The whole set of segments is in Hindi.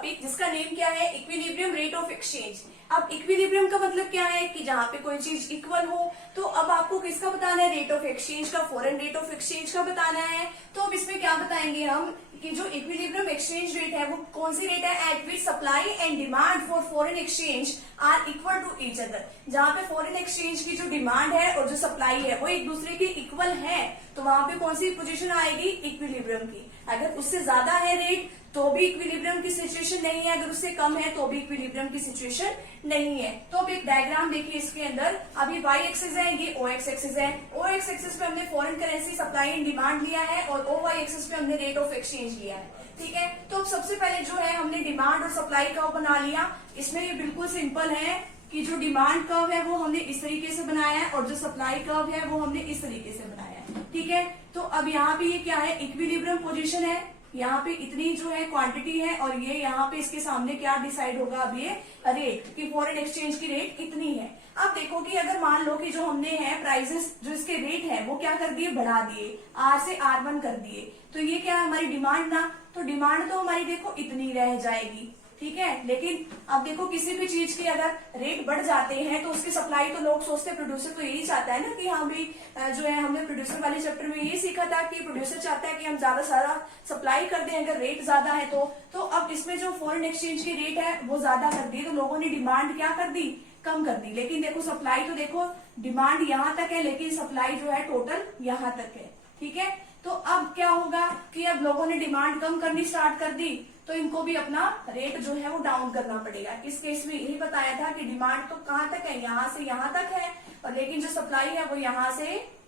टॉपिक जिसका नेम क्या है, इक्विलिब्रियम रेट ऑफ एक्सचेंज। अब इक्विलिब्रियम का मतलब क्या है कि जहाँ पे कोई चीज इक्वल हो। तो अब आपको किसका बताना है, रेट ऑफ एक्सचेंज का, फॉरेन रेट ऑफ एक्सचेंज का बताना है। तो अब इसमें क्या बताएंगे हम कि जो इक्विलिब्रियम एक्सचेंज रेट है वो कौन सी रेट है, at which supply and demand for foreign exchange are equal to each other. जहाँ पे फॉरेन एक्सचेंज की जो डिमांड है और जो सप्लाई है वो एक दूसरे के इक्वल है, तो वहां पे कौन सी पोजीशन आएगी, इक्विलिब्रियम की। अगर उससे ज्यादा है रेट तो भी इक्विलिब्रियम की सिचुएशन नहीं है, अगर उससे कम है तो भी इक्विलिब्रियम की सिचुएशन नहीं है। तो अब एक डायग्राम देखिए इसके अंदर, अभी y एक्सिस है, ये o x एक्सिस है। o x एक्सिस पे हमने foreign currency supply and demand लिया है और o y एक्सिस पे हमने रेट ऑफ एक्सचेंज लिया है। ठीक है, तो अब सबसे पहले जो है हमने डिमांड और सप्लाई कर्व बना लिया। इसमें ये बिल्कुल सिंपल है कि जो डिमांड कर्व है वो हमने इस तरीके से बनाया है और जो सप्लाई कर्व है वो हमने इस तरीके से बनाया है। ठीक है, तो अब यहाँ पे ये क्या है, इक्विलिब्रियम पोजीशन है। यहाँ पे इतनी जो है क्वांटिटी है और ये यहाँ पे इसके सामने क्या डिसाइड होगा, अब ये रेट कि फॉरेन एक्सचेंज की रेट इतनी है। अब देखो कि अगर मान लो कि जो हमने है प्राइसेस जो इसके रेट है वो क्या कर दिए, बढ़ा दिए, R से R1 कर दिए, तो ये क्या है हमारी डिमांड ना, तो डिमांड तो हमारी देखो इतनी रह जाएगी। ठीक है, लेकिन अब देखो किसी भी चीज के अगर रेट बढ़ जाते हैं तो उसकी सप्लाई तो लोग सोचते हैं, प्रोड्यूसर तो यही चाहता है ना कि हाँ भी जो है, हमने प्रोड्यूसर वाले चैप्टर में यही सीखा था कि प्रोड्यूसर चाहता है कि हम ज्यादा सारा सप्लाई कर दें अगर रेट ज्यादा है तो अब इसमें जो फॉरेन एक्सचेंज की रेट है वो ज्यादा कर दी, तो लोगों ने डिमांड क्या कर दी, कम कर दी। लेकिन देखो सप्लाई तो देखो डिमांड यहाँ तक है लेकिन सप्लाई जो है टोटल यहाँ तक है। ठीक है, तो अब क्या होगा कि अब लोगों ने डिमांड कम करनी स्टार्ट कर दी तो इनको भी अपना रेट जो है वो डाउन करना पड़ेगा। इस केस में यही बताया था कि डिमांड तो कहाँ तक है, यहाँ से यहाँ तक है, और लेकिन जो सप्लाई है वो यहाँ से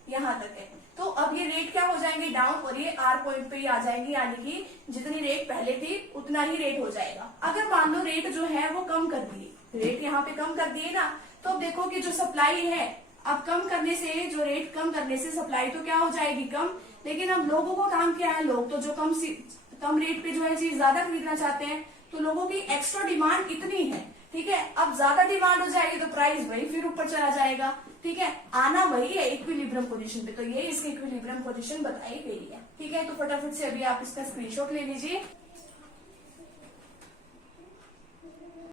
यहाँ तक है। तो अब ये रेट क्या हो जाएंगे, डाउन, और ये R पॉइंट पे ही आ जाएंगे, यानी कि जितनी रेट पहले थी उतना ही रेट हो जाएगा। अगर मान लो रेट जो है वो कम कर दिए, रेट यहाँ पे कम कर दिए ना, तो अब देखो कि जो सप्लाई है अब कम करने से, जो रेट कम करने से सप्लाई तो क्या हो जाएगी, कम। लेकिन अब लोगों को काम क्या है, लोग तो जो कम रेट पे जो है चीज ज्यादा खरीदना चाहते हैं, तो लोगों की एक्स्ट्रा डिमांड इतनी है। ठीक है, अब ज्यादा डिमांड हो जाएगी तो प्राइस वही फिर ऊपर चला जाएगा। ठीक है, आना वही है इक्विलिब्रियम पोजीशन पे, तो ये इसकी इक्विलिब्रियम पोजीशन बताई गई है। ठीक है, तो फटाफट से अभी आप इसका स्क्रीनशॉट ले लीजिए।